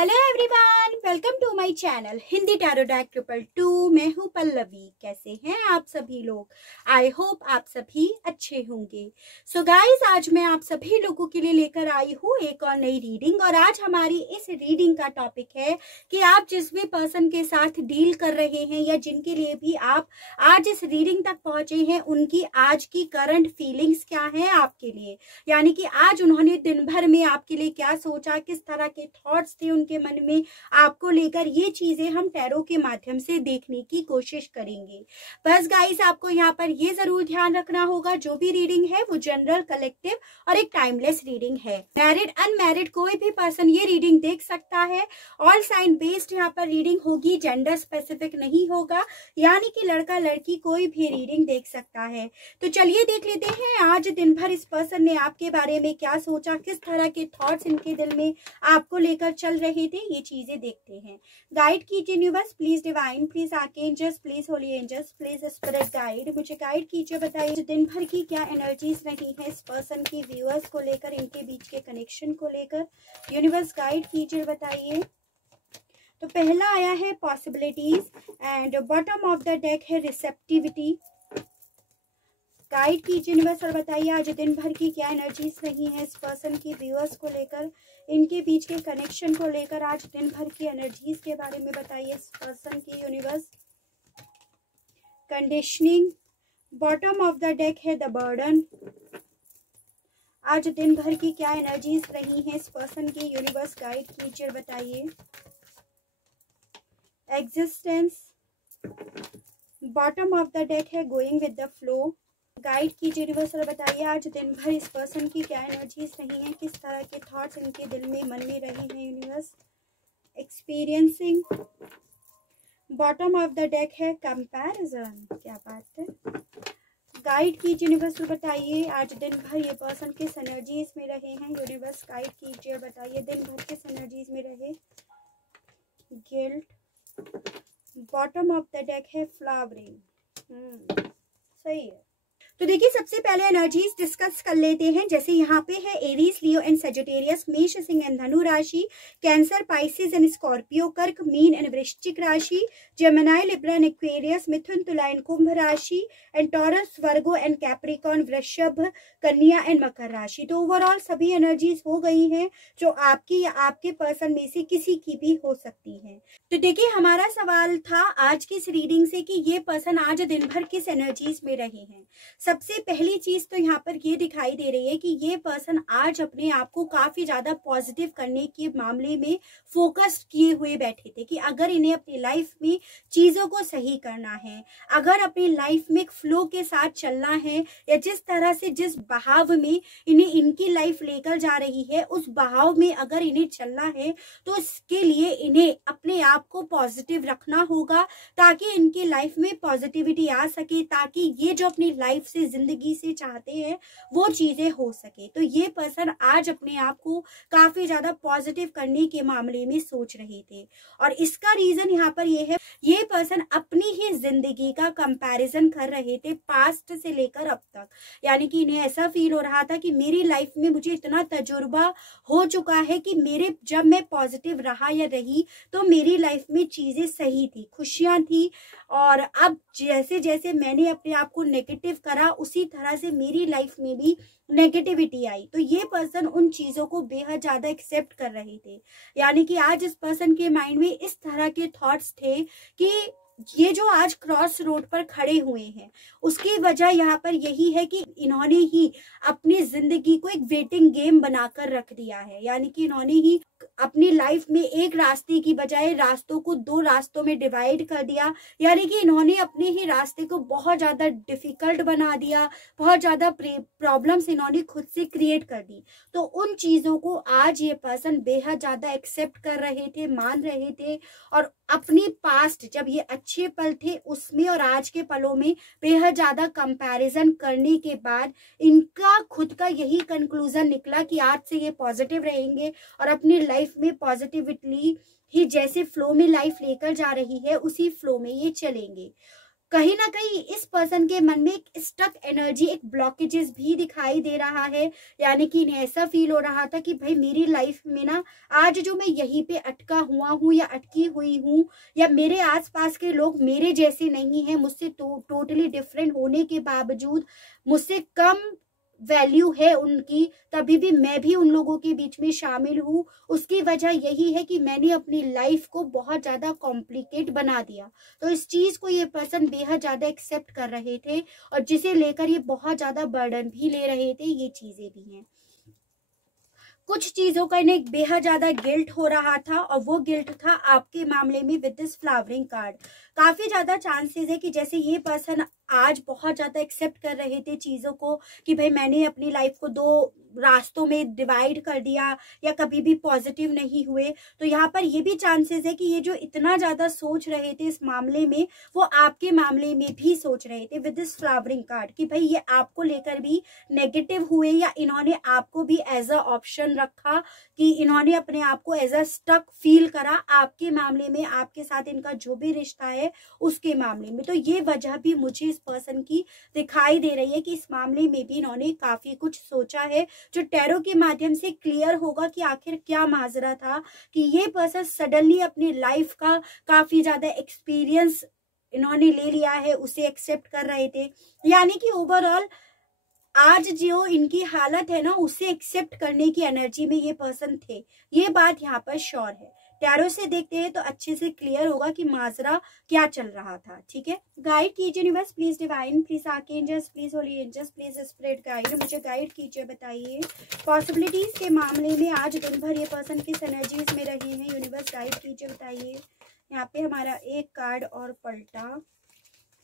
Hello everyone, welcome to my channel Hindi tarot deck 222। मैं हूं पल्लवी। कैसे हैं आप सभी लोग? आई होप आप सभी अच्छे होंगे। सो गाइस, आज मैं आप सभी लोगों के लिए लेकर आई हूं एक और नई रीडिंग। और आज हमारी इस रीडिंग का टॉपिक है कि आप जिस भी पर्सन के साथ डील कर रहे हैं या जिनके लिए भी आप आज इस रीडिंग तक पहुंचे हैं, उनकी आज की करंट फीलिंग्स क्या है आपके लिए। यानी कि आज उन्होंने दिन भर में आपके लिए क्या सोचा, किस तरह के थॉट्स थे उनके मन में आपको लेकर, ये चीजें हम टैरो के माध्यम से देखने की कोशिश करेंगे। बस गाइस, आपको यहाँ पर ये जरूर ध्यान रखना होगा, जो भी रीडिंग है वो जनरल, कलेक्टिव और एक टाइमलेस रीडिंग है। मैरिड अनमैरिड कोई भी पर्सन ये रीडिंग देख सकता है। ऑल साइन बेस्ड यहाँ पर रीडिंग होगी, जेंडर स्पेसिफिक नहीं होगा, यानी कि लड़का लड़की कोई भी रीडिंग देख सकता है। तो चलिए देख लेते हैं आज दिन भर इस पर्सन ने आपके बारे में क्या सोचा, किस तरह के थॉट्स इनके दिल में आपको लेकर चल रहे थे, ये चीजें देखते हैं। गाइड कीजिए universe, please divine, please archangels, please holy angels, please spirit guide, मुझे गाइड कीजिए। बताइए दिन भर की क्या एनर्जीज रही है इस पर्सन की, व्यूअर्स को लेकर, इनके बीच के कनेक्शन को लेकर। यूनिवर्स गाइड कीजिए, बताइए। तो पहला आया है possibilities and bottom of the deck है रिसेप्टिविटी। गाइड कीजिए यूनिवर्स और बताइए आज दिन भर की क्या एनर्जीज रही है इस पर्सन की, व्यूअर्स को लेकर, इनके बीच के कनेक्शन को लेकर। आज दिन भर की एनर्जीज के बारे में बताइए इस पर्सन की universe. Conditioning, bottom of the deck है द बर्डन। आज दिन भर की क्या एनर्जीज रही है इस पर्सन की, यूनिवर्स गाइड कीजिए और बताइए। Existence, bottom of the deck है going with the flow. Guide कीजिए यूनिवर्स और बताइए आज दिन भर इस पर्सन की क्या एनर्जीज रही हैं, किस तरह के थॉट्स इनके दिल में, मन में रहे हैं universe. Experiencing, bottom of the deck है कंपैरिजन। क्या बात है। गाइड कीजिए यूनिवर्स और बताइए आज दिन भर ये पर्सन किस एनर्जीज में रहे हैं, यूनिवर्स गाइड कीजिए और बताइए दिन भर किस एनर्जीज में रहे। Guilt, bottom of the deck है फ्लावरिंग। सही है। तो देखिए, सबसे पहले एनर्जीज डिस्कस कर लेते हैं। जैसे यहाँ पे है एरीज, लियो एंड सजिटेरियस, मेष, सिंह एंड धनु राशि, कैंसर, पाइसिस एंड स्कॉर्पियो, कर्क, मीन एंड वृश्चिक राशि, जेमिनी, लिब्रा एंड एक्वेरियस, मिथुन, तुला एंड कुंभ राशि, and taurus, Virgo and Capricorn, वृषभ, कन्या एंड मकर राशि। तो ओवरऑल सभी एनर्जीज हो गई हैं जो आपकी या आपके पर्सन में से किसी की भी हो सकती है। तो देखिए, हमारा सवाल था आज की इस रीडिंग से कि ये पर्सन आज दिन भर किस एनर्जीज में रहे हैं। सबसे पहली चीज तो यहाँ पर ये दिखाई दे रही है कि ये पर्सन आज अपने आप को काफी ज्यादा पॉजिटिव करने के मामले में फोकस्ड किए हुए बैठे थे कि अगर इन्हें अपनी लाइफ में चीजों को सही करना है, अगर अपनी लाइफ में एक फ्लो के साथ चलना है, या जिस तरह से जिस बहाव में इन्हें इनकी लाइफ लेकर जा रही है उस बहाव में अगर इन्हें चलना है, तो इसके लिए इन्हें अपने आप को पॉजिटिव रखना होगा ताकि इनकी लाइफ में पॉजिटिविटी आ सके, ताकि ये जो अपनी लाइफ से, जिंदगी से चाहते हैं वो चीजें हो सके। तो ये पर्सन आज अपने आप को काफी ज्यादा पॉजिटिव करने के मामले में सोच रहे थे। और इसका रीजन यहाँ पर ये है, ये पर्सन अपनी ही जिंदगी का कंपैरिजन कर रहे थे पास्ट से लेकर अब तक। यानी कि इन्हें ऐसा फील हो रहा था कि मेरी लाइफ में मुझे इतना तजुर्बा हो चुका है कि मेरे जब मैं पॉजिटिव रहा या रही तो मेरी लाइफ में चीजें सही थी, खुशियां थी। और अब जैसे जैसे मैंने अपने आप को नेगेटिव करा, उसी तरह से मेरी लाइफ में भी नेगेटिविटी आई। तो ये पर्सन उन चीजों को बेहद ज्यादा एक्सेप्ट कर रहे थे। यानी कि आज इस पर्सन के माइंड में इस तरह के थॉट्स थे कि ये जो आज क्रॉस रोड पर खड़े हुए हैं उसकी वजह यहाँ पर यही है कि इन्होंने ही अपनी जिंदगी को एक वेटिंग गेम बनाकर रख दिया है। यानी कि इन्होंने ही अपनी लाइफ में एक रास्ते की बजाय रास्तों को दो रास्तों में डिवाइड कर दिया। यानी कि इन्होंने अपने ही रास्ते को बहुत ज्यादा डिफिकल्ट बना दिया, बहुत ज्यादा प्रॉब्लम्स इन्होंने खुद से क्रिएट कर दी। तो उन चीजों को आज ये पर्सन बेहद ज्यादा एक्सेप्ट कर रहे थे, मान रहे थे। और अपनी पास्ट जब ये अच्छे पल थे उसमें और आज के पलों में बेहद ज्यादा कंपैरिजन करने के बाद इनका खुद का यही कंक्लूजन निकला कि आज से ये पॉजिटिव रहेंगे और अपनी लाइफ में पॉजिटिविटी ही जैसे फ्लो में लाइफ लेकर जा रही है उसी फ्लो में ये चलेंगे। कहीं ना कहीं इस पर्सन के मन में एक स्टक एनर्जी, एक ब्लॉकेजेस भी दिखाई दे रहा है। यानी कि इन्हें ऐसा फील हो रहा था कि भाई मेरी लाइफ में ना आज जो मैं यहीं पे अटका हुआ हूँ या अटकी हुई हूँ, या मेरे आसपास के लोग मेरे जैसे नहीं हैं, मुझसे टोटली डिफरेंट होने के बावजूद मुझसे कम वैल्यू है उनकी, तभी भी मैं भी उन लोगों के बीच में शामिल हूँ। उसकी वजह यही है कि मैंने अपनी लाइफ को बहुत ज्यादा कॉम्प्लिकेट बना दिया। तो इस चीज को ये पर्सन बेहद ज्यादा एक्सेप्ट कर रहे थे और जिसे लेकर ये बहुत ज्यादा बर्डन भी ले रहे थे। ये चीजें भी हैं, कुछ चीजों का इन्हें बेहद ज्यादा गिल्ट हो रहा था और वो गिल्ट था आपके मामले में विद दिस फ्लावरिंग कार्ड। काफी ज्यादा चांसेस है कि जैसे ये पर्सन आज बहुत ज्यादा एक्सेप्ट कर रहे थे चीजों को कि भाई मैंने अपनी लाइफ को दो रास्तों में डिवाइड कर दिया या कभी भी पॉजिटिव नहीं हुए, तो यहाँ पर ये भी चांसेस है कि ये जो इतना ज्यादा सोच रहे थे इस मामले में, वो आपके मामले में भी सोच रहे थे विद दिस फ्लावरिंग कार्ड कि भाई ये आपको लेकर भी नेगेटिव हुए या इन्होंने आपको भी एज अ ऑप्शन रखा कि इन्होंने अपने आप को एज अ स्टक फील करा आपके मामले में, आपके साथ इनका जो भी रिश्ता है उसके मामले में। तो ये वजह भी मुझे इस पर्सन की दिखाई दे रही है कि इस मामले में भी इन्होंने काफी कुछ सोचा है, जो टैरो के माध्यम से क्लियर होगा कि आखिर क्या माजरा था कि ये पर्सन सडनली अपनी लाइफ का काफी ज्यादा एक्सपीरियंस इन्होंने ले लिया है, उसे एक्सेप्ट कर रहे थे। यानी कि ओवरऑल आज जो इनकी हालत है ना, उसे एक्सेप्ट करने की एनर्जी में ये पर्सन थे, ये बात यहाँ पर श्योर है। टैरो से देखते हैं तो अच्छे से क्लियर होगा कि माजरा क्या चल रहा था। ठीक है, गाइड कीजिए universe, please divine, please archangels, please holy angels, please spirit guide, मुझे गाइड कीजिए, बताइए पॉसिबिलिटीज के मामले में आज दिन भर ये पर्सन किस एनर्जीज में रहे हैं। यूनिवर्स गाइड कीजिए, बताइए। यहाँ पे हमारा एक कार्ड और पलटा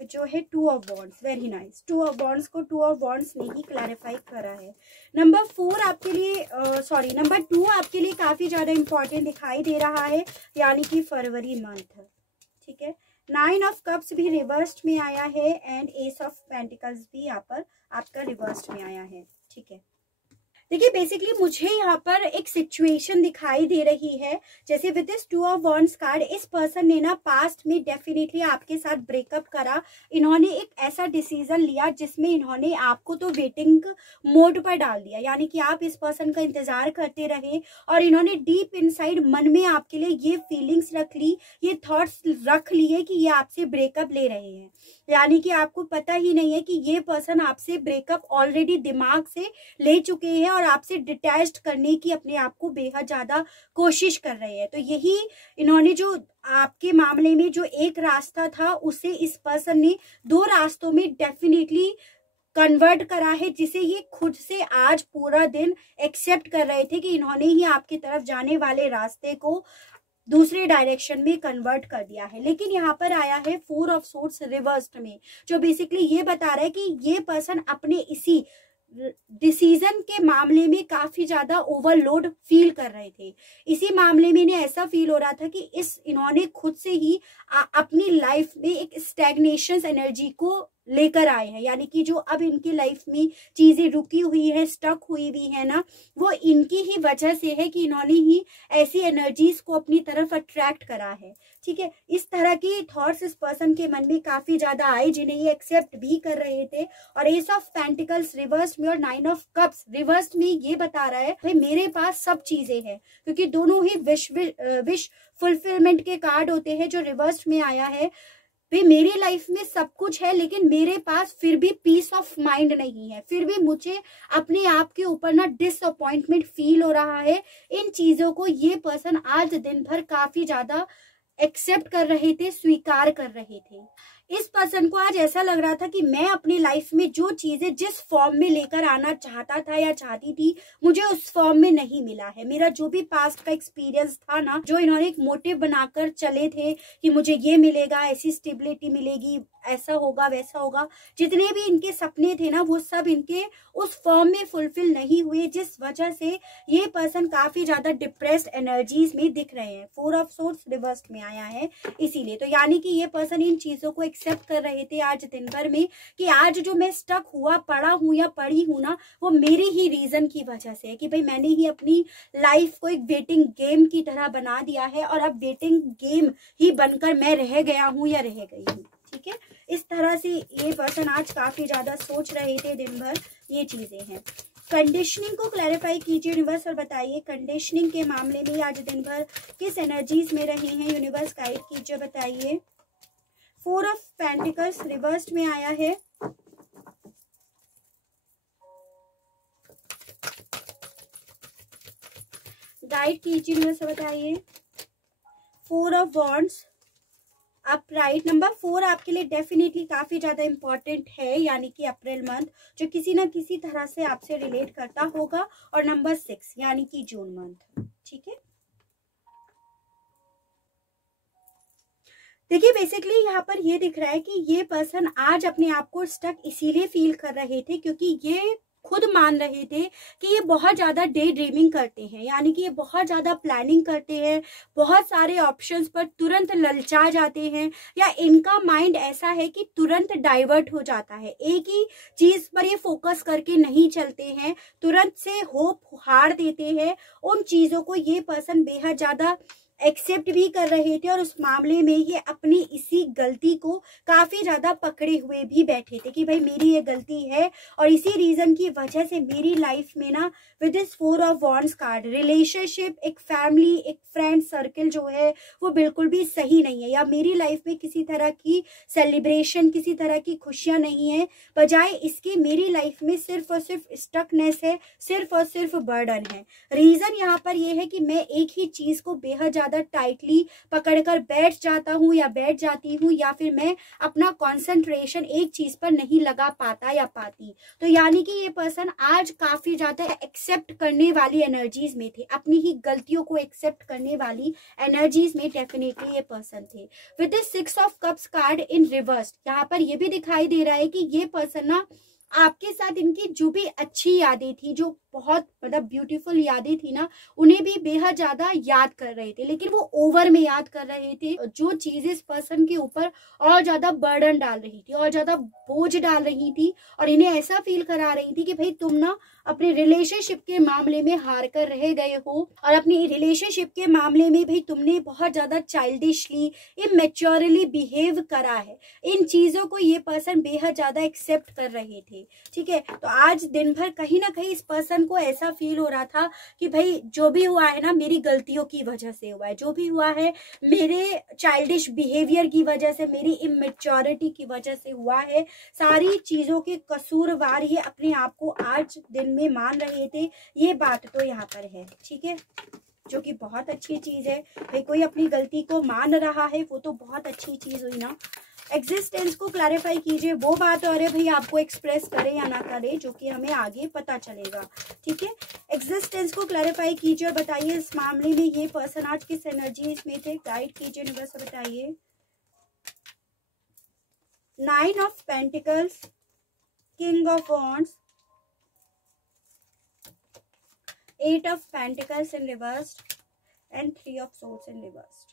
जो है two of wands, very nice. Two of wands को टू ऑफ वॉन्ड्स ने ही क्लैरिफाई करा है। नंबर 4 आपके लिए नंबर 2 आपके लिए काफी ज्यादा इंपॉर्टेंट दिखाई दे रहा है, यानी कि फरवरी मंथ। ठीक है, 9 ऑफ कप्स भी रिवर्स्ड में आया है एंड एस ऑफ पेंटिकल्स भी यहाँ पर आपका रिवर्स्ड में आया है। ठीक है, देखिए बेसिकली मुझे यहाँ पर एक सिचुएशन दिखाई दे रही है, जैसे with this two of wands card इस पर्सन ने ना पास्ट में डेफिनेटली आपके साथ ब्रेकअप करा। इन्होंने एक ऐसा डिसीजन लिया जिसमें इन्होंने आपको तो वेटिंग मोड पर डाल दिया, यानी कि आप इस पर्सन का इंतजार करते रहे और इन्होंने डीप इनसाइड मन में आपके लिए ये फीलिंग्स रख ली, ये थॉट्स रख लिए कि ये आपसे ब्रेकअप ले रहे हैं। यानी कि आपको पता ही नहीं है कि ये पर्सन आपसे ब्रेकअप ऑलरेडी दिमाग से ले चुके हैं और आपसे डिटैच्ड करने की अपने आप को बेहद ज्यादा कोशिश कर रहे हैं। तो यही इन्होंने जो आपके मामले में जो एक रास्ता था उसे इस पर्सन ने 2 रास्तों में डेफिनेटली कन्वर्ट करा है, जिसे ये खुद से आज पूरा दिन एक्सेप्ट कर रहे थे कि इन्होंने ही आपकी तरफ जाने वाले रास्ते को दूसरे डायरेक्शन में कन्वर्ट कर दिया है। लेकिन यहाँ पर आया है 4 ऑफ सोर्ड्स रिवर्स्ड में, जो बेसिकली ये बता रहा है कि ये पर्सन अपने इसी डिसीजन के मामले में काफी ज्यादा ओवरलोड फील कर रहे थे। इसी मामले में इन्हें ऐसा फील हो रहा था कि इन्होंने खुद से ही अपनी लाइफ में एक स्टैग्नेशन एनर्जी को लेकर आए हैं, यानी कि जो अब इनकी लाइफ में चीजें रुकी हुई है, स्टक हुई भी है ना, वो इनकी ही वजह से है कि इन्होंने ही ऐसी एनर्जीज को अपनी तरफ अट्रैक्ट करा है। ठीक है, इस तरह की थॉट्स इस पर्सन के मन में काफी ज्यादा आए, जिन्हें ये एक्सेप्ट भी कर रहे थे। और एस ऑफ पेंटिकल्स रिवर्स में और 9 ऑफ कप्स रिवर्स में ये बता रहा है भाई मेरे पास सब चीजें हैं, क्योंकि दोनों ही विश फुलफिलमेंट के कार्ड होते हैं। जो रिवर्स में आया है भाई मेरी लाइफ में सब कुछ है, लेकिन मेरे पास फिर भी पीस ऑफ माइंड नहीं है, फिर भी मुझे अपने आप के ऊपर ना डिसअपॉइंटमेंट फील हो रहा है। इन चीजों को ये पर्सन आज दिन भर काफी ज्यादा एक्सेप्ट कर रहे थे, स्वीकार कर रहे थे। इस पर्सन को आज ऐसा लग रहा था कि मैं अपनी लाइफ में जो चीजें जिस फॉर्म में लेकर आना चाहता था या चाहती थी, मुझे उस फॉर्म में नहीं मिला है। मेरा जो भी पास्ट का एक्सपीरियंस था ना, जो इन्होंने एक मोटिव बनाकर चले थे कि मुझे ये मिलेगा, ऐसी स्टेबिलिटी मिलेगी, ऐसा होगा, वैसा होगा, जितने भी इनके सपने थे ना, वो सब इनके उस फॉर्म में फुलफिल नहीं हुए, जिस वजह से ये पर्सन काफी ज्यादा डिप्रेस्ड एनर्जीज में दिख रहे हैं। 4 ऑफ सोर्ड्स रिवर्स्ड में आया है इसीलिए। तो यानी कि ये पर्सन इन चीजों को एक्सेप्ट कर रहे थे आज दिन भर में कि आज जो मैं स्टक हुआ पड़ा हूं या पड़ी हूं ना, वो मेरी ही रीजन की वजह से है कि भाई मैंने ही अपनी लाइफ को एक वेटिंग गेम की तरह बना दिया है और अब वेटिंग गेम ही बनकर मैं रह गया हूं या रह गई हूं। ठीक ठीक है, इस तरह से ये पर्सन आज काफी ज्यादा सोच रहे थे दिन भर, ये चीजें हैं। कंडीशनिंग को क्लैरिफाई कीजिए यूनिवर्स और बताइए कंडीशनिंग के मामले में आज दिन भर किस एनर्जीज में रहे हैं, यूनिवर्स गाइड कीजिए, बताइए। 4 ऑफ पेंटिकल्स रिवर्स्ड में आया है, गाइड कीजिए यूनिवर्स और बताइए। 4 ऑफ वॉन्ड्स अपराइट, नंबर 4 आपके लिए डेफिनेटली काफी ज्यादा इंपॉर्टेंट है, यानी कि अप्रैल मंथ जो किसी ना किसी तरह से आपसे रिलेट करता होगा, और नंबर 6 यानी कि जून मंथ, ठीक है। देखिए बेसिकली यहाँ पर ये दिख रहा है कि ये पर्सन आज अपने आप को स्टक इसीलिए फील कर रहे थे क्योंकि ये खुद मान रहे थे कि ये बहुत ज्यादा डे ड्रीमिंग करते हैं, यानी कि ये बहुत ज्यादा प्लानिंग करते हैं, बहुत सारे ऑप्शंस पर तुरंत ललचा जाते हैं, या इनका माइंड ऐसा है कि तुरंत डाइवर्ट हो जाता है, एक ही चीज पर ये फोकस करके नहीं चलते हैं, तुरंत से होप हार देते हैं। उन चीजों को ये पर्सन बेहद ज्यादा एक्सेप्ट भी कर रहे थे और उस मामले में ये अपनी इसी गलती को काफी ज्यादा पकड़े हुए भी बैठे थे कि भाई मेरी ये गलती है और इसी रीजन की वजह से मेरी लाइफ में ना with this 4 of wands card relationship, एक फैमिली, एक फ्रेंड सर्कल जो है वो बिल्कुल भी सही नहीं है, या मेरी लाइफ में किसी तरह की सेलिब्रेशन, किसी तरह की खुशियां नहीं है, बजाय इसके मेरी लाइफ में सिर्फ और सिर्फ स्टकनेस है, सिर्फ और सिर्फ बर्डन है। रीजन यहाँ पर यह है कि मैं एक ही चीज को बेहद ज्यादा टाइटली पकड़कर बैठ जाता हूँ या बैठ जाती हूँ, या फिर मैं अपना कंसंट्रेशन एक चीज पर नहीं लगा पाता या पाती। तो यानी कि ये पर्सन आज काफी ज्यादा एक्सेप्ट करने वाली एनर्जीज में थे, अपनी ही गलतियों को एक्सेप्ट करने वाली एनर्जीज में डेफिनेटली ये पर्सन थे। With this 6 of cups card in reverse, यहाँ पर ये भी दिखाई दे रहा है कि ये पर्सन ना आपके साथ इनकी जो भी अच्छी यादें थी, जो बहुत मतलब ब्यूटीफुल यादें थी ना, उन्हें भी बेहद ज्यादा याद कर रहे थे, लेकिन वो ओवर में याद कर रहे थे, जो चीजें इस पर्सन के ऊपर और ज्यादा बर्डन डाल रही थी और ज्यादा बोझ डाल रही थी, और इन्हें ऐसा फील करा रही थी कि भाई तुम ना अपने रिलेशनशिप के मामले में हार कर रह गए हो, और अपनी रिलेशनशिप के मामले में भाई तुमने बहुत ज्यादा चाइल्डिशली, इमेच्योरली बिहेव करा है। इन चीजों को ये पर्सन बेहद ज्यादा एक्सेप्ट कर रहे थे, ठीक है। तो आज दिन भर कहीं ना कहीं इस पर्सन को ऐसा फील हो रहा था कि भाई जो भी हुआ है ना मेरी गलतियों की वजह से हुआ है, जो भी हुआ है मेरे चाइल्डिश बिहेवियर की वजह से, मेरी इमेच्योरिटी की वजह से हुआ है, सारी चीजों के कसूरवार ये अपने आप को आज दिन में मान रहे थे। ये बात तो यहाँ पर है, ठीक है, जो कि बहुत अच्छी चीज है। भाई कोई अपनी गलती को मान रहा है वो तो बहुत अच्छी चीज हुई ना। एग्जिस्टेंस को क्लैरिफाई कीजिए, वो बात और है भाई आपको एक्सप्रेस करे या ना करे, जो कि हमें आगे पता चलेगा, ठीक है। एग्जिस्टेंस को क्लैरिफाई कीजिए और बताइए इस मामले में ये पर्सन आज किस एनर्जीज में थे, गाइड कीजिए यूनिवर्स, बताइए। 9 of pentacles, king of wands, 8 of pentacles in reversed and 3 of swords in reversed.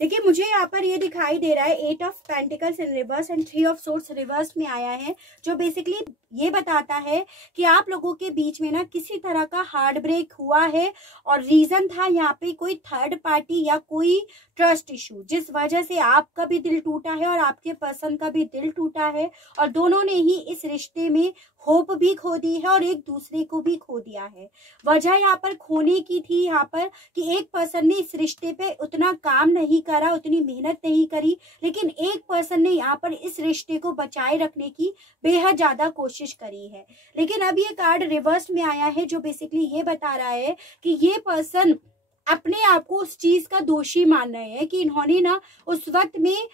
देखिए मुझे यहाँ पर ये दिखाई दे रहा है 8 of pentacles in reverse and 3 of swords reverse में आया है, जो बेसिकली ये बताता है कि आप लोगों के बीच में ना किसी तरह का हार्ट ब्रेक हुआ है, और रीजन था यहाँ पे कोई थर्ड पार्टी या कोई ट्रस्ट इशू, जिस वजह से आपका भी दिल टूटा है और आपके पर्सन का भी दिल टूटा है, और दोनों ने ही इस रिश्ते में होप भी खो दी है और एक दूसरे को भी खो दिया है। वजह यहाँ पर खोने की थी यहाँ पर कि एक पर्सन ने इस रिश्ते पे उतना काम नहीं करा, उतनी मेहनत नहीं करी, लेकिन एक पर्सन ने यहाँ पर इस रिश्ते को बचाए रखने की बेहद ज्यादा कोशिश करी है। लेकिन अब ये कार्ड रिवर्स में आया है, जो बेसिकली ये बता रहा है कि ये पर्सन अपने आप को उस चीज का दोषी मान रहे हैं कि इन्होंने ना उस वक्त में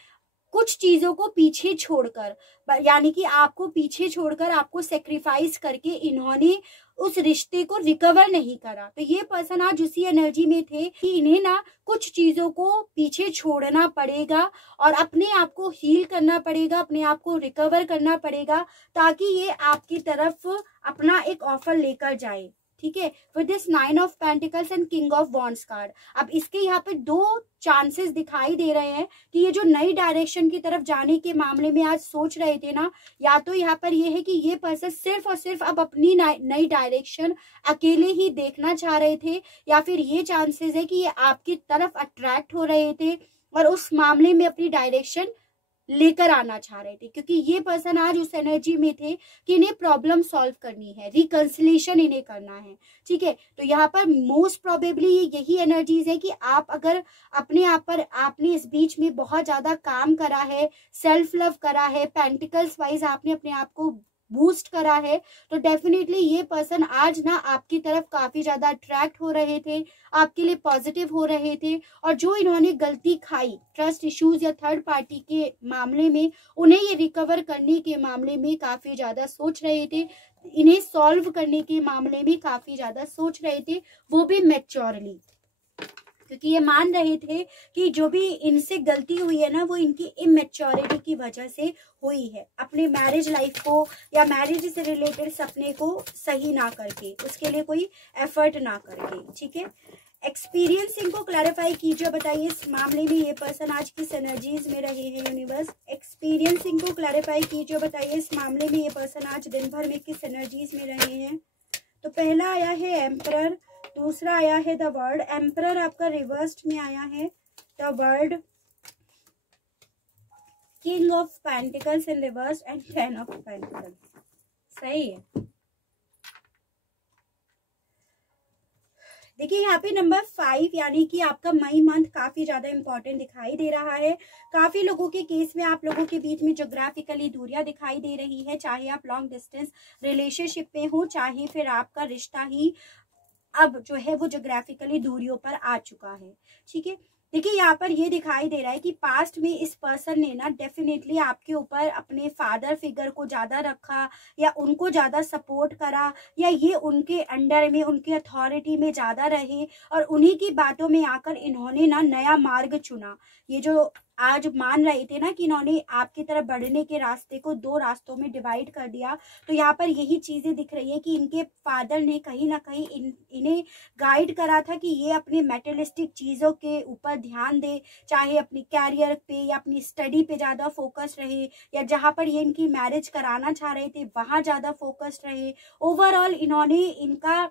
कुछ चीजों को पीछे छोड़कर, यानी कि आपको पीछे छोड़कर, आपको सेक्रीफाइस करके इन्होंने उस रिश्ते को रिकवर नहीं करा। तो ये पर्सन आज उसी एनर्जी में थे कि इन्हें ना कुछ चीजों को पीछे छोड़ना पड़ेगा और अपने आप को हील करना पड़ेगा, अपने आप को रिकवर करना पड़ेगा, ताकि ये आपकी तरफ अपना एक ऑफर लेकर जाए, ठीक है, with this 9 of pentacles and king of wands card. अब इसके यहाँ पे 2 चांसेस दिखाई दे रहे हैं कि ये जो नई डायरेक्शन की तरफ जाने के मामले में आज सोच रहे थे ना, या तो यहाँ पर ये है कि ये पर्सन सिर्फ और सिर्फ अब अपनी नई डायरेक्शन अकेले ही देखना चाह रहे थे, या फिर ये चांसेस है कि ये आपकी तरफ अट्रैक्ट हो रहे थे और उस मामले में अपनी डायरेक्शन लेकर आना चाह रहे थे, क्योंकि ये पर्सन आज उस एनर्जी में थे कि इन्हें प्रॉब्लम सॉल्व करनी है, रिकंसिलेशन इन्हें करना है। ठीक है, तो यहाँ पर मोस्ट प्रोबेबली यही एनर्जीज है कि आप अगर अपने आप पर आपने इस बीच में बहुत ज्यादा काम करा है, सेल्फ लव करा है, पेंटिकल्स वाइज आपने अपने आप को बूस्ट करा है, तो डेफिनेटली ये पर्सन आज ना आपकी तरफ काफी ज्यादा अट्रैक्ट हो रहे थे, आपके लिए पॉजिटिव हो रहे थे। और जो इन्होंने गलती खाई ट्रस्ट इश्यूज या थर्ड पार्टी के मामले में, उन्हें ये रिकवर करने के मामले में काफी ज्यादा सोच रहे थे, इन्हें सॉल्व करने के मामले में काफी ज्यादा सोच रहे थे, वो भी मैच्योरली, क्योंकि ये मान रहे थे कि जो भी इनसे गलती हुई है ना, वो इनकी इमेच्योरिटी की वजह से हुई है, अपने मैरिज लाइफ को या मैरिज से रिलेटेड सपने को सही ना करके, उसके लिए कोई एफर्ट ना करके। ठीक है, एक्सपीरियंसिंग को क्लैरिफाई कीजिए, बताइए इस मामले में ये पर्सन आज किस एनर्जीज में रहे हैं। यूनिवर्स, एक्सपीरियंसिंग को क्लैरिफाई कीजिए, बताइए इस मामले में ये पर्सन आज दिन भर में किस एनर्जीज में रहे हैं। तो पहला आया है एम्परर, दूसरा आया है द वर्ल्ड। एम्परर आपका रिवर्स्ड में आया है, the world, king of pentacles in reverse and 10 of pentacles. सही है। देखिए यहाँ पे नंबर 5 यानी कि आपका मई मंथ काफी ज्यादा इंपॉर्टेंट दिखाई दे रहा है। काफी लोगों के केस में आप लोगों के बीच में जोग्राफिकली दूरियां दिखाई दे रही है, चाहे आप लॉन्ग डिस्टेंस रिलेशनशिप में हो, चाहे फिर आपका रिश्ता ही अब जो है वो जोग्राफिकली दूरियों पर आ चुका है। ठीक है, देखिए यहाँ पर ये दिखाई दे रहा है कि पास्ट में इस पर्सन ने ना डेफिनेटली आपके ऊपर अपने फादर फिगर को ज्यादा रखा, या उनको ज्यादा सपोर्ट करा, या ये उनके अंडर में, उनके अथॉरिटी में ज्यादा रहे, और उन्हीं की बातों में आकर इन्होंने ना नया मार्ग चुना। ये जो आज मान रहे थे ना कि इन्होंने आपकी तरफ बढ़ने के रास्ते को 2 रास्तों में डिवाइड कर दिया, तो यहाँ पर यही चीजें दिख रही है कि इनके फादर ने कहीं ना कहीं इन्हें गाइड करा था कि ये अपने मेटेरियलिस्टिक चीजों के ऊपर ध्यान दे, चाहे अपनी कैरियर पे या अपनी स्टडी पे ज्यादा फोकस रहे, या जहां पर ये इनकी मैरिज कराना चाह रहे थे वहां ज्यादा फोकस रहे। ओवरऑल इन्होंने इनका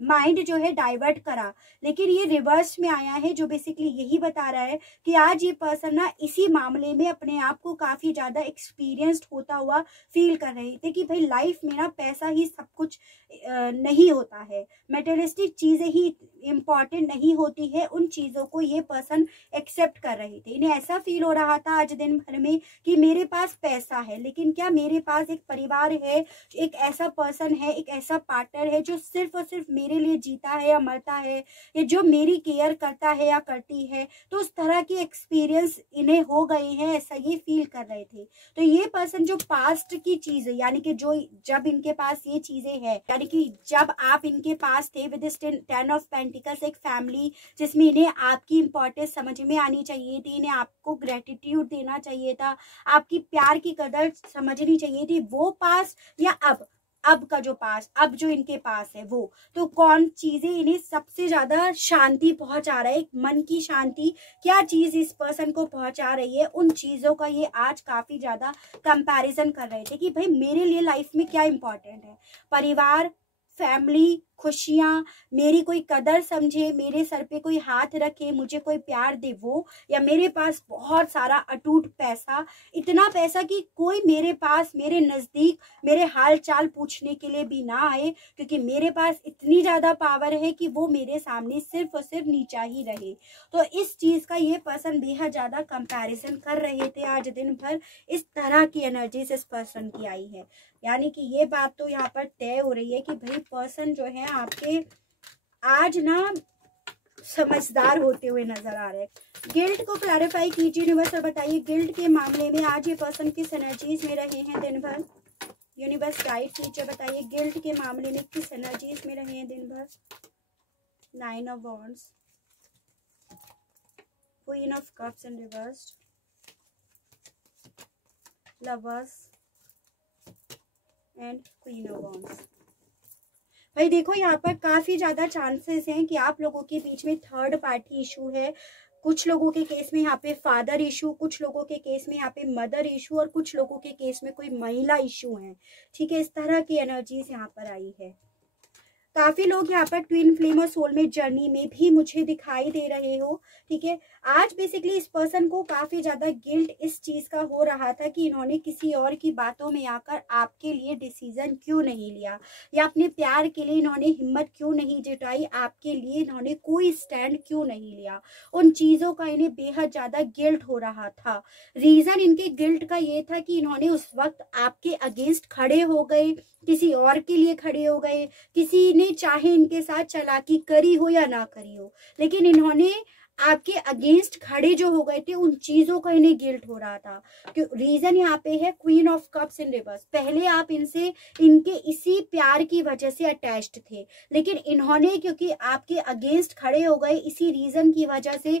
माइंड जो है डाइवर्ट करा, लेकिन ये रिवर्स में आया है, जो बेसिकली यही बता रहा है कि आज ये पर्सन ना इसी मामले में अपने आप को काफी ज्यादा एक्सपीरियंस्ड होता हुआ फील कर रहे थे कि भाई लाइफ में ना पैसा ही सब कुछ नहीं होता है, मेटेरियलिस्टिक चीजें ही इम्पॉर्टेंट नहीं होती है। उन चीजों को ये पर्सन एक्सेप्ट कर रहे थे। इन्हें ऐसा फील हो रहा था आज दिन भर में कि मेरे पास पैसा है, लेकिन क्या मेरे पास एक परिवार है, एक ऐसा पर्सन है, एक ऐसा पार्टनर है जो सिर्फ और सिर्फ मेरे लिए जीता है या मरता है, या जो मेरी केयर करता है या करती है। तो उस तरह के एक्सपीरियंस इन्हें हो गए हैं, ऐसा ये फील कर रहे थे। तो ये पर्सन जो पास्ट की चीज है, यानी कि जो जब इनके पास ये चीजें है, यानी कि जब आप इनके पास थे विद 10 ऑफ पेंटिकल्स, एक फैमिली जिसमें इन्हें आपकी इंपॉर्टेंस समझ में आनी चाहिए थी, इन्हें आपको ग्रेटिट्यूड देना चाहिए था, आपकी प्यार की कदर समझनी चाहिए थी, वो पास या अब का जो पास, अब जो इनके पास है वो, तो कौन चीजें इन्हें सबसे ज्यादा शांति पहुंचा रहा है, मन की शांति, क्या चीज इस पर्सन को पहुंचा रही है, उन चीजों का ये आज काफी ज्यादा कंपैरिजन कर रहे थे कि भाई मेरे लिए लाइफ में क्या इंपॉर्टेंट है, परिवार, फैमिली, खुशियां, मेरी कोई कदर समझे, मेरे सर पे कोई हाथ रखे, मुझे कोई प्यार दे वो, या मेरे पास बहुत सारा अटूट पैसा, इतना पैसा कि कोई मेरे पास, मेरे नजदीक मेरे हाल चाल पूछने के लिए भी ना आए, क्योंकि मेरे पास इतनी ज्यादा पावर है कि वो मेरे सामने सिर्फ और सिर्फ नीचा ही रहे। तो इस चीज का ये पर्सन बेहद ज्यादा कंपैरिजन कर रहे थे आज दिन भर। इस तरह की एनर्जी इस पर्सन की आई है, यानी कि ये बात तो यहाँ पर तय हो रही है कि भाई पर्सन जो है आपके आज ना समझदार होते हुए नजर आ रहे हैं। गिल्ट को क्लैरिफाई कीजिए यूनिवर्स और बताइए गिल्ट के मामले में आज ये पर्सन किस एनर्जीज में रहे हैं दिन भर। यूनिवर्स गाइड कीजिए, बताइए गिल्ट के मामले में किस एनर्जीज में रहे हैं दिन भर। 9 of wands, queen of cups in reversed, lovers and queen of wands. भाई देखो यहाँ पर काफी ज्यादा चांसेस हैं कि आप लोगों के बीच में थर्ड पार्टी इशू है। कुछ लोगों के केस में यहाँ पे फादर इशू, कुछ लोगों के केस में यहाँ पे मदर इशू, और कुछ लोगों के केस में कोई महिला इशू है। ठीक है, इस तरह की एनर्जीज यहाँ पर आई है। काफी लोग यहाँ पर ट्विन फ्लेम और सोलमेट जर्नी में भी मुझे दिखाई दे रहे हो। ठीक है, आज बेसिकली इस पर्सन को काफी ज्यादा गिल्ट इस चीज का हो रहा था कि इन्होंने किसी और की बातों में आकर आपके लिए डिसीजन क्यों नहीं लिया, या अपने प्यार के लिए इन्होंने हिम्मत क्यों नहीं जुटाई, आपके लिए इन्होंने कोई स्टैंड क्यों नहीं लिया। उन चीजों का इन्हें बेहद ज्यादा गिल्ट हो रहा था। रीजन इनके गिल्ट का ये था कि इन्होंने उस वक्त आपके अगेंस्ट खड़े हो गए, किसी और के लिए खड़े हो गए, किसी ने चाहे इनके साथ चालाकी करी हो या ना करी हो, लेकिन इन्होंने आपके अगेंस्ट खड़े जो हो गए थे, उन चीजों का इन्हें गिल्ट हो रहा था। रीजन यहाँ पे है queen of cups in reverse. पहले आप इनसे इनके इसी प्यार की वजह से अटैच्ड थे, लेकिन इन्होंने क्योंकि आपके अगेंस्ट खड़े हो गए, इसी रीजन की वजह से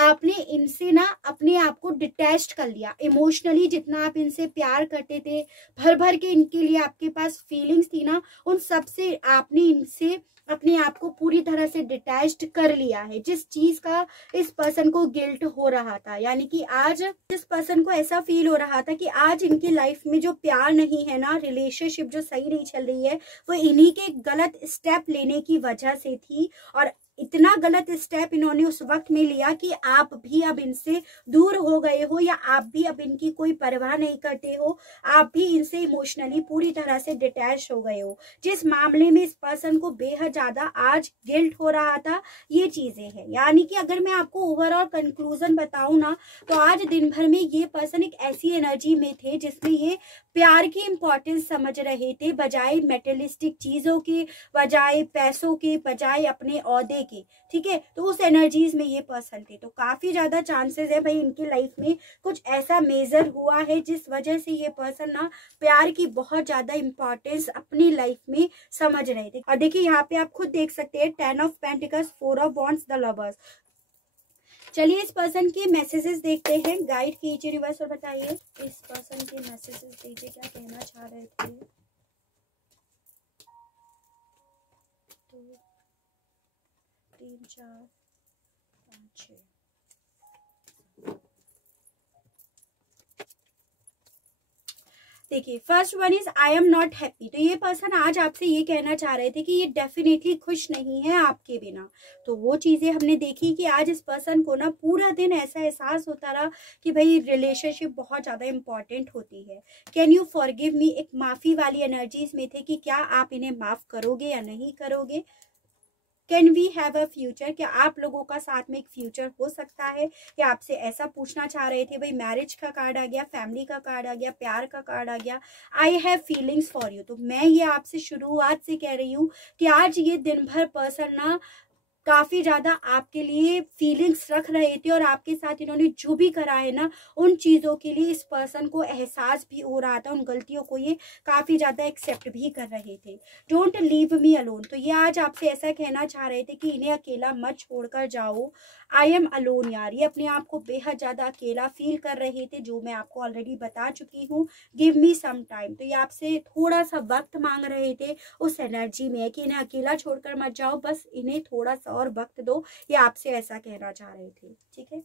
आपने इनसे ना अपने आप को डिटैच्ड कर लिया इमोशनली। जितना आप इनसे प्यार करते थे, भर भर के इनके लिए आपके पास फीलिंग्स थी ना, उन सब से आपने इनसे अपने आप को पूरी तरह से डिटैच्ड कर लिया है, जिस चीज का इस पर्सन को गिल्ट हो रहा था। यानी कि आज इस पर्सन को ऐसा फील हो रहा था कि आज इनकी लाइफ में जो प्यार नहीं है ना, रिलेशनशिप जो सही नहीं चल रही है, वो इन्हीं के गलत स्टेप लेने की वजह से थी। और इतना गलत स्टेप इन्होंने उस वक्त में लिया कि आप भी अब इनसे दूर हो गए हो, या आप भी अब इनकी कोई परवाह नहीं करते हो, आप भी इनसे इमोशनली पूरी तरह से डिटैच हो गए हो। जिस मामले में इस पर्सन को बेहद ज्यादा आज गिल्ट हो रहा था, ये चीजें हैं। यानी कि अगर मैं आपको ओवरऑल कंक्लूजन बताऊं ना, तो आज दिन भर में ये पर्सन एक ऐसी एनर्जी में थे जिसमें ये प्यार की इंपॉर्टेंस समझ रहे थे, बजाय मेटेरियलिस्टिक चीजों के, बजाय पैसों के, बजाय अपने औहदे के। ठीक है, तो उस एनर्जीज में ये पर्सन थे। तो काफी ज्यादा चांसेस है भाई इनकी लाइफ में कुछ ऐसा मेजर हुआ है जिस वजह से ये पर्सन ना प्यार की बहुत ज्यादा इंपॉर्टेंस अपनी लाइफ में समझ रहे थे। और देखिए यहाँ पे आप खुद देख सकते हैं 10 of pentacles, 4 of wands, the lovers. चलिए इस पर्सन के मैसेजेस देखते हैं। गाइड कीजिए यूनिवर्स और बताइए इस पर्सन के मैसेजेस दीजिए, क्या कहना चाह रहे थे। 2 3 4 5 6। देखिए first one is I am not happy. तो ये पर्सन आज आपसे ये कहना चाह रहे थे कि ये डेफिनेटली खुश नहीं है आपके बिना। तो वो चीजें हमने देखी कि आज इस पर्सन को ना पूरा दिन ऐसा एहसास होता रहा कि भाई रिलेशनशिप बहुत ज्यादा इंपॉर्टेंट होती है। कैन यू फॉरगिव मी, एक माफी वाली एनर्जीज में थे कि क्या आप इन्हें माफ करोगे या नहीं करोगे। Can we have a future, क्या आप लोगों का साथ में एक फ्यूचर हो सकता है, या आपसे ऐसा पूछना चाह रहे थे। भाई मैरिज का कार्ड आ गया, फैमिली का कार्ड आ गया, प्यार का कार्ड आ गया, I have feelings for you. तो मैं ये आपसे शुरुआत से कह रही हूँ कि आज ये दिन भर पर्सन ना काफी ज्यादा आपके लिए फीलिंग्स रख रहे थे, और आपके साथ इन्होंने जो भी करा है ना, उन चीजों के लिए इस पर्सन को एहसास भी हो रहा था, उन गलतियों को ये काफी ज्यादा एक्सेप्ट भी कर रहे थे। Don't leave me alone. तो ये आज आपसे ऐसा कहना चाह रहे थे कि इन्हें अकेला मत छोड़कर जाओ। आई एम अलोन यार, ये अपने आप को बेहद ज्यादा अकेला फील कर रहे थे, जो मैं आपको ऑलरेडी बता चुकी हूँ। Give me some time. तो ये आपसे थोड़ा सा वक्त मांग रहे थे, उस एनर्जी में कि इन्हें अकेला छोड़कर मत जाओ, बस इन्हें थोड़ा सा और वक्त दो, ये आपसे ऐसा कहना चाह रहे थे। ठीक है,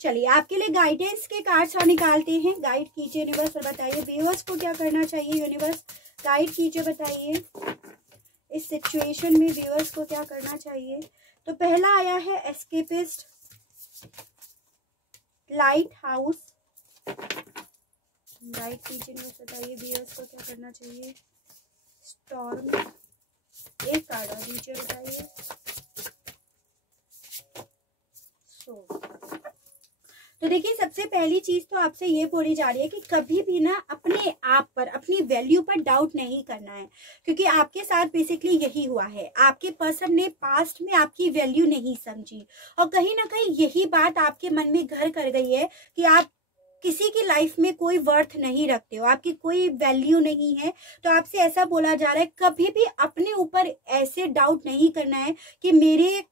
चलिए आपके लिए गाइडेंस के कार्ड्स और निकालते हैं। गाइड कीजिए यूनिवर्स और बताइए व्यूअर्स को क्या करना चाहिए। यूनिवर्स गाइड कीजिए, बताइए इस सिचुएशन में व्यूअर्स को क्या करना चाहिए। तो पहला आया है एस्केपिस्ट, लाइट हाउस। गाइड कीजिए यूनिवर्स, बताइए व्यूअर्स को क्या करना चाहिए। स्टॉर्म, एक कार्ड और दीजिए, बताइए। तो देखिए सबसे पहली चीज तो आपसे ये बोली जा रही है कि कभी भी ना अपने आप पर, अपनी वैल्यू पर डाउट नहीं करना है, क्योंकि आपके साथ बेसिकली यही हुआ है। आपके पर्सन ने पास्ट में आपकी वैल्यू नहीं समझी, और कहीं ना कहीं यही बात आपके मन में घर कर गई है कि आप किसी की लाइफ में कोई वर्थ नहीं रखते हो, आपकी कोई वैल्यू नहीं है। तो आपसे ऐसा बोला जा रहा है कभी भी अपने ऊपर ऐसे डाउट नहीं करना है कि मेरे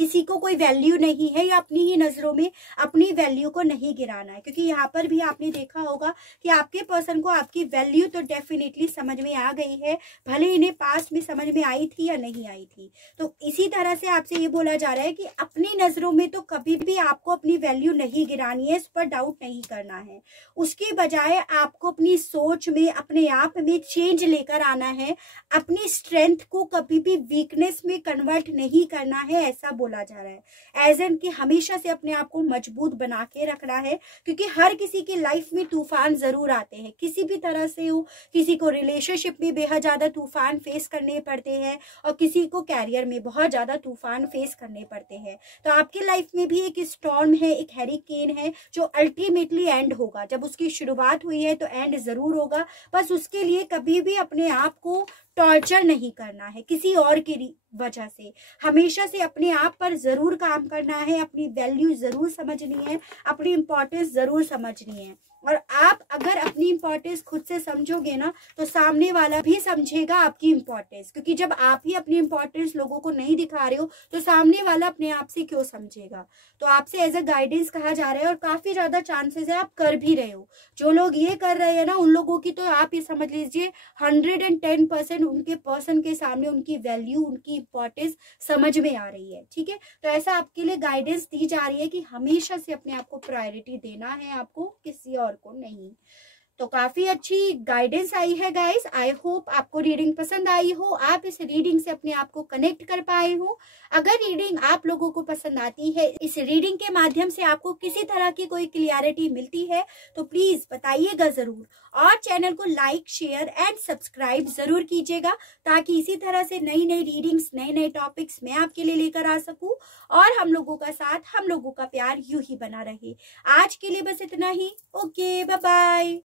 किसी को कोई वैल्यू नहीं है या अपनी ही नजरों में अपनी वैल्यू को नहीं गिराना है, क्योंकि यहाँ पर भी आपने देखा होगा कि आपके पर्सन को आपकी वैल्यू तो डेफिनेटली समझ में आ गई है, भले इन्हें पास्ट में समझ में आई थी या नहीं आई थी। तो इसी तरह से आपसे ये बोला जा रहा है कि अपनी नजरों में तो कभी भी आपको अपनी वैल्यू नहीं गिरानी है, इस पर डाउट नहीं करना है। उसके बजाय आपको अपनी सोच में, अपने आप में चेंज लेकर आना है। अपनी स्ट्रेंथ को कभी भी वीकनेस में कन्वर्ट नहीं करना है, ऐसा बोला जा रहा है। एज एन कि हमेशा से अपने आप को मजबूत बना के रखना है, क्योंकि हर किसी की लाइफ में तूफान जरूर आते हैं, किसी भी तरह से हो। किसी को रिलेशनशिप में बेहद ज्यादा तूफान फेस करने पड़ते हैं और किसी को कैरियर में बहुत ज्यादा तूफान फेस करने पड़ते हैं। तो आपकी लाइफ में भी एक स्टॉर्म है, एक हैरिकेन है, जो अल्टीमेटली एंड होगा। जब उसकी शुरुआत हुई है तो एंड जरूर होगा। बस उसके लिए कभी भी अपने आप को टॉर्चर नहीं करना है किसी और की वजह से। हमेशा से अपने आप पर जरूर काम करना है, अपनी वैल्यू जरूर समझनी है, अपनी इंपॉर्टेंस जरूर समझनी है। और आप अगर अपनी इंपॉर्टेंस खुद से समझोगे ना, तो सामने वाला भी समझेगा आपकी इंपॉर्टेंस, क्योंकि जब आप ही अपनी इंपॉर्टेंस लोगों को नहीं दिखा रहे हो तो सामने वाला अपने आप से क्यों समझेगा। तो आपसे एज अ गाइडेंस कहा जा रहा है, और काफी ज्यादा चांसेस है आप कर भी रहे हो। जो लोग ये कर रहे हैं ना, उन लोगों की तो आप ये समझ लीजिए 110% उनके पर्सन के सामने उनकी वैल्यू, उनकी इंपॉर्टेंस समझ में आ रही है। ठीक है, तो ऐसा आपके लिए गाइडेंस दी जा रही है कि हमेशा से अपने आप को प्रायोरिटी देना है, आपको किसी और को नहीं। तो काफी अच्छी गाइडेंस आई है गाइस। आई होप आपको रीडिंग पसंद आई हो, आप इस रीडिंग से अपने आप को कनेक्ट कर पाए हो। अगर रीडिंग आप लोगों को पसंद आती है, इस रीडिंग के माध्यम से आपको किसी तरह की कोई क्लियरिटी मिलती है, तो प्लीज बताइएगा जरूर। और चैनल को लाइक, शेयर एंड सब्सक्राइब जरूर कीजिएगा, ताकि इसी तरह से नई नई रीडिंग्स, नए नए टॉपिक्स मैं आपके लिए लेकर आ सकूं, और हम लोगों का साथ, हम लोगों का प्यार यूं ही बना रहे। आज के लिए बस इतना ही। Okay, bye bye.